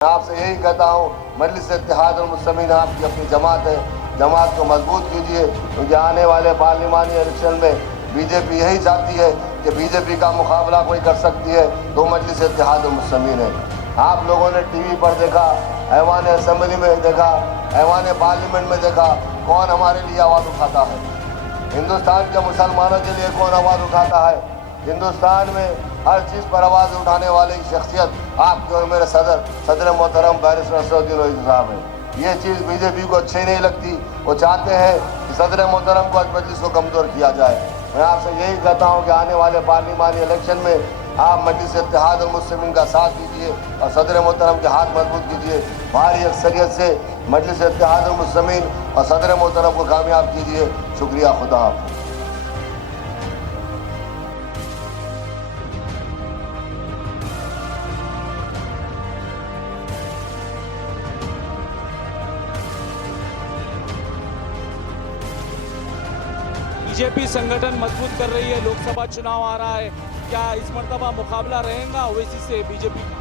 میں آپ سے یہی کہتا ہوں، مجلس اتحاد المسلمین آپ کی اپنی جماعت ہے، جماعت کو مضبوط کیجیے، کیونکہ آنے والے پارلیمانی الیکشن میں بی جے پی یہی چاہتی ہے کہ بی جے پی کا مقابلہ کوئی کر سکتی ہے تو مجلس اتحاد المسلمین ہے۔ آپ لوگوں نے ٹی وی پر دیکھا، ایوان اسمبلی میں دیکھا، ایوان پارلیمنٹ میں دیکھا، کون ہمارے لیے آواز اٹھاتا ہے؟ ہندوستان کے مسلمانوں کے لیے کون آواز اٹھاتا ہے؟ ہندوستان میں ہر چیز پر آواز اٹھانے والی شخصیت آپ کے اور میرے صدر محترم بیرسٹر اسد الدین اویسی صاحب ہیں۔ یہ چیز بی جے پی کو اچھی نہیں لگتی، وہ چاہتے ہیں کہ صدر محترم کو مجلس کو کمزور کیا جائے۔ میں آپ سے یہی کہتا ہوں کہ آنے والے پارلیمانی الیکشن میں آپ مجلس اتحاد المسلمین کا ساتھ دیجیے اور صدر محترم کے ہاتھ مضبوط کیجیے، بھاری اکثریت سے مجلس اتحاد المسلمین اور صدر محترم کو کامیاب کیجیے۔ شکریہ، خدا حافظ۔ بی جے پی سنگھٹن مضبوط کر رہی ہے، لوک سبھا چناؤ آ رہا ہے، کیا اس مرتبہ مقابلہ رہے گا اویسی سے بی جے پی کا؟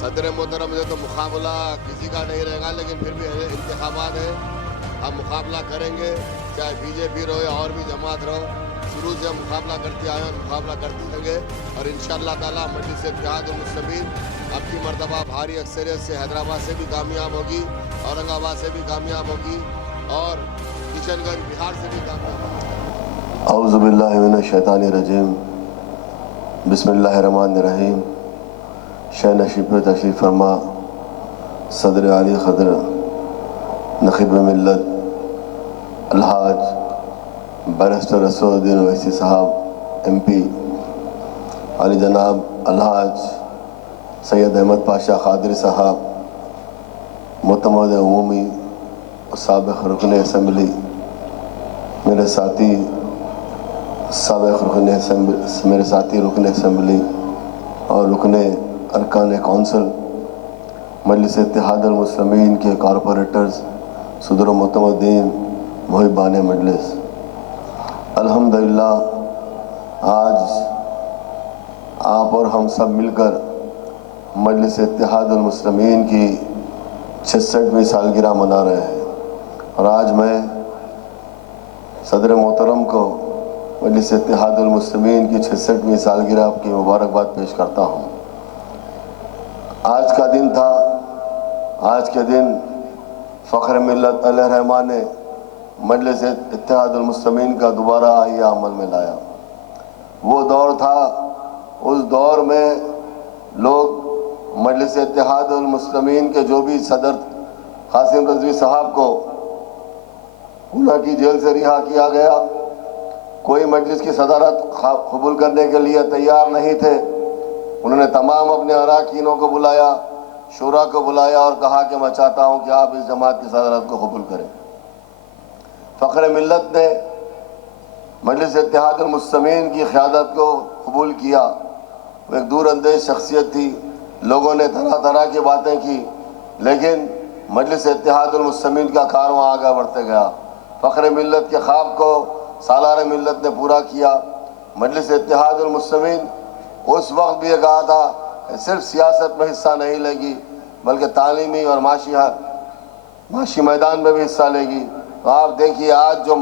صدر محترم سے تو مقابلہ کسی کا نہیں رہے گا، لیکن پھر بھی انتخابات ہیں، ہم مقابلہ کریں گے، چاہے بی جے پی رہو یا اور بھی جماعت رہو۔ شروع سے ہم مقابلہ کرتے آئے ہیں، مقابلہ کرتے رہیں گے، اور انشاءاللہ تعالیٰ مجلس اتحاد المسلمین اب کی مرتبہ بھاری اکثریت سے حیدرآباد سے بھی کامیاب ہوگی، اورنگ آباد سے بھی کامیاب ہوگی، اور کشن گنج بہار سے بھی کامیاب ہوگی۔ اعوذ باللہ من الشیطان الرجیم، بسم اللہ الرحمن الرحیم۔ شہ نشیب پہ تشریف فرما صدر علی خدر نقیب ملت الحاج بیرسٹر اسد الدین اویسی صاحب ایم پی، علی جناب الحاج سید احمد پاشا قادری صاحب معتمد عمومی سابق رکن اسمبلی، میرے ساتھی رکن اسمبلی اور رکن ارکان کونسل، مجلس اتحاد المسلمین کے کارپوریٹرز، صدر و معتمدین، محبان مجلس، الحمدللہ آج آپ اور ہم سب مل کر مجلس اتحاد المسلمین کی 66ویں سالگرہ منا رہے ہیں، اور آج میں صدر محترم کو مجلس اتحاد المسلمین کی 66ویں سالگرہ کی مبارکباد پیش کرتا ہوں۔ آج کا دن تھا، آج کے دن فخر ملت علیہ الرحمٰن نے مجلس اتحاد المسلمین کا دوبارہ آئیہ عمل میں لایا۔ وہ دور تھا، اس دور میں لوگ مجلس اتحاد المسلمین کے جو بھی صدر قاسم رضوی صاحب کو پونا کی جیل سے رہا کیا گیا، کوئی مجلس کی صدارت قبول کرنے کے لیے تیار نہیں تھے۔ انہوں نے تمام اپنے اراکینوں کو بلایا، شورا کو بلایا اور کہا کہ میں چاہتا ہوں کہ آپ اس جماعت کی صدارت کو قبول کریں۔ فخر ملت نے مجلس اتحاد المسلمین کی قیادت کو قبول کیا۔ وہ ایک دور اندیش شخصیت تھی، لوگوں نے طرح طرح کی باتیں کی، لیکن مجلس اتحاد المسلمین کا کارواں آگے بڑھتے گیا۔ فخر ملت کے خواب کو سالار ملت نے پورا کیا۔ مجلس اتحاد المسلمین اس وقت بھی یہ کہا تھا کہ صرف سیاست میں حصہ نہیں لے گی، بلکہ تعلیمی اور معاشی میدان میں بھی حصہ لے گی۔ تو آپ دیکھیے آج جو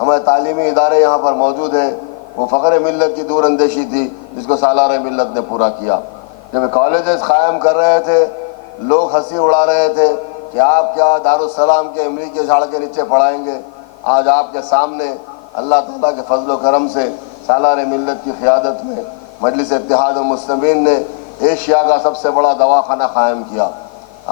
ہمارے تعلیمی ادارے یہاں پر موجود ہیں، وہ فخر ملت کی دور اندیشی تھی جس کو سالار ملت نے پورا کیا۔ جب کالجز قائم کر رہے تھے، لوگ ہنسی اڑا رہے تھے کہ آپ کیا دارالسلام کے امری کے جھاڑ کے نیچے پڑھائیں گے۔ آج آپ کے سامنے اللہ تعالیٰ کے فضل و کرم سے سالار ملت کی قیادت میں مجلس اتحاد المسلمین نے ایشیا کا سب سے بڑا دواخانہ قائم کیا۔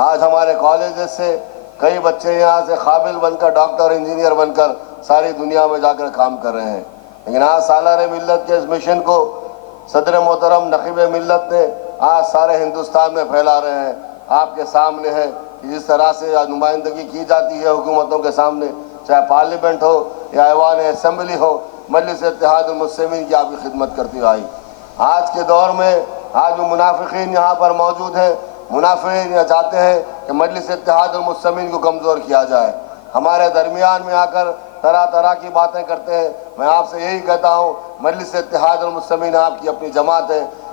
آج ہمارے کالجز سے کئی بچے یہاں سے قابل بن کر، ڈاکٹر انجینئر بن کر ساری دنیا میں جا کر کام کر رہے ہیں۔ لیکن آج سالار ملت کے اس مشن کو صدر محترم نقیب ملت نے آج سارے ہندوستان میں پھیلا رہے ہیں۔ آپ کے سامنے ہے کہ جس طرح سے نمائندگی کی جاتی ہے حکومتوں کے سامنے، چاہے پارلیمنٹ ہو یا ایوان اسمبلی ہو، مجلس اتحاد المسلمین کی آپ کی خدمت کرتی آئی۔ آج کے دور میں آج وہ منافقین یہاں پر موجود ہیں، منافقین یہ چاہتے ہیں کہ مجلس اتحاد المسلمین کو کمزور کیا جائے، ہمارے درمیان میں آ کر طرح طرح کی باتیں کرتے ہیں۔ میں آپ سے یہی کہتا ہوں، مجلس اتحاد المسلمین آپ کی اپنی جماعت ہے،